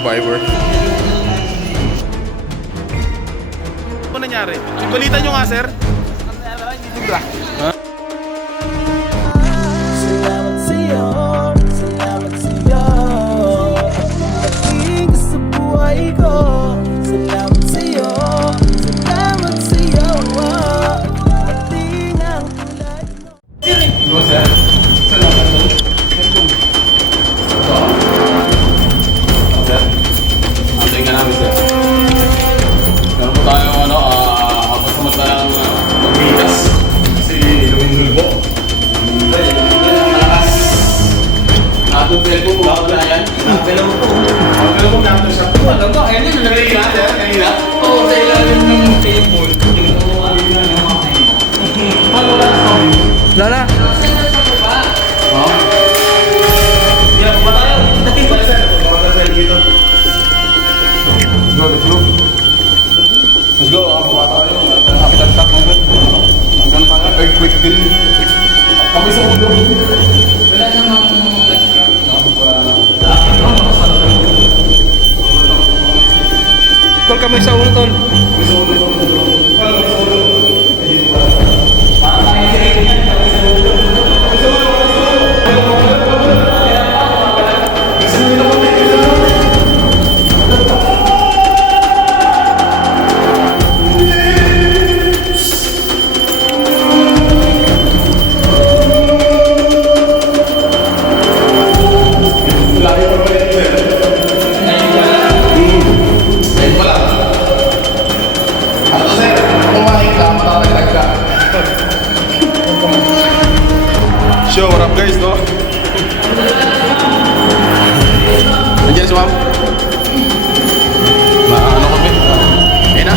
survivor. Ano nangyari? Balitan nyo nga, sir. Ha? Salamat sa'yo, salamat sa'yo. Pagdating ka sa buhay ko. Salamat sa'yo, salamat sa'yo. Pagdating ang tulad mo. Ano, sir? Salamat po. Sir? Antayin ka namin, sir. Meron po tayo, habang samantalang magbigas. Kasi lumindul po. Malakas. Natupil po, baka na yan. Nakapila mo po. Nakapila mo, nakapila siya. Ano ba? Ayun yun, kanina, sir? Kanina? Oo, sa ilalim ng table. Paano wala sa kami? Lala. Ha? Yeah, pa tayo. Pwede, sir. Baka tayo dito. Let's go, let's go. Let's go, baba tayo. After-shot na yun. Hanggang tayo, earthquake din. Kami sa ulo. Wala namang nag-crack, no? Tol, kamay sa ulo, tol. Kami sa ulo. Paano kami sa ulo? Show, what up guys, no? Nandiyan si ma'am? Ano kami? Ayun na?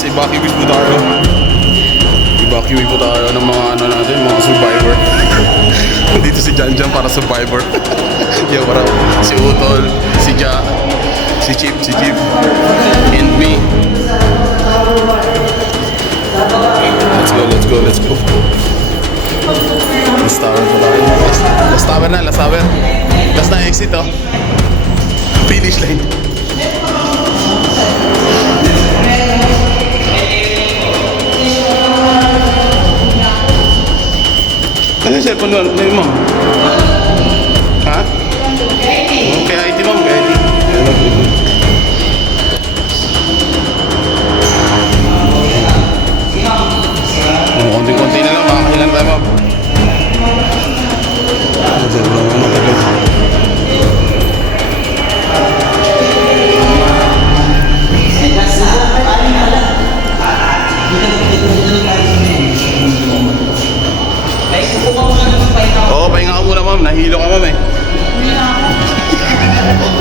Evacuate po tayo. Evacuate po tayo ng mga natin, mga survivor. Dito si Janjan para survivor. Yo, what up? Si Utol, si Ja, si Chip, and me. Let's go. Last tower po tayo. Last tower na. Last na exit, oh. Finish line. Ano yung cellphone doon? Ano yung ma'am? Ha? Kaya IT ma'am, kaya IT. Konti-konti na lang, makakahilan tayo ma'am. Oo, pahinga ka muna ma'am. Nahilo ka ma'am eh.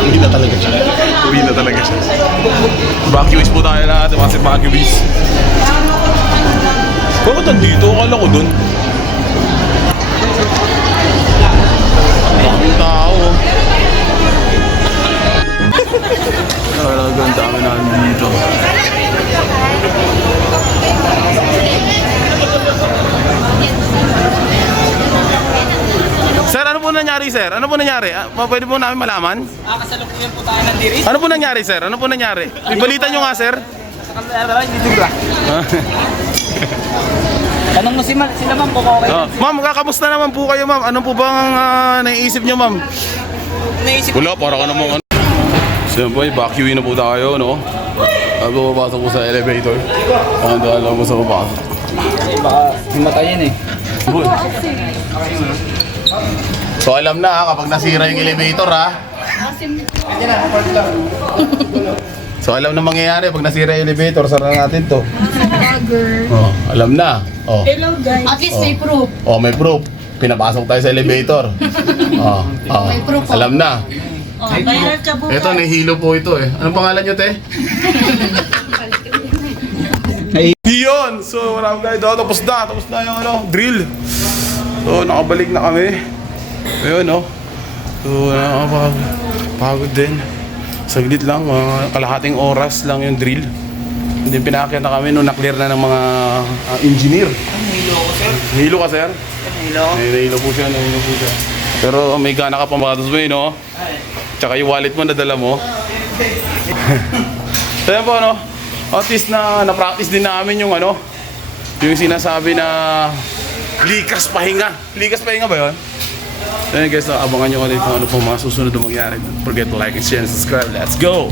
Uwi na talaga siya. Evacuees po tayo lahat. Mga evacuees. Bakit nandito? Akala ko dun. Maraming tao. Talagang dami na nandito. Sir, ano po nangyari, sir? Ano po nangyari? Pwede po namin malaman? Kasalukuyan po tayo ng diris. Ano po nangyari, sir? Ano po nangyari? Ibalita nyo nga, sir. Sa kamera, hindi dubra. Tanong mo sila ma'am kung okay. Ma'am, kakamusta naman po kayo, ma'am? Ano po bang naiisip nyo, ma'am? Naisip Wala, para ka namang ano. So yun po, evacuate na po tayo, no? At bumabasok po sa elevator. Ang dalaw mo sa baba. baka himatayin eh. So alam na ha, kapag nasira yung elevator ha. So alam na mangyayari pag nasira yung elevator, sara natin to. Oh, alam na. Oh. Hello guys. At least may proof. Oh, may proof. Pinapasok tayo sa elevator. Oh, oh. May proof, oh. Alam na. Oh, viral ka bukas. Ito, nahihilo po ito eh. Anong pangalan nyo, te? Yun! So, maraming guys daw. Tapos na yung ano, drill. So, nakabalik na kami. Ayun, no? So, nakapagod din. Saglit lang, mga kalahating oras lang yung drill. Hindi pinakakita na kami nung na-clear na ng mga engineer. Nahilo ko sir. Nahilo ka, sir? Nahilo. Nahilo po siya. Pero may gana ka pang batos mo, no? Tsaka yung wallet mo nadala mo. So yan po, ano? At least na-practice din namin yung ano, yung sinasabi na likas pahinga. Likas pahinga ba yun? So yun guys, abangan nyo ulit kung ano po mga susunod na mangyari. Don't forget to like and share and subscribe. Let's go!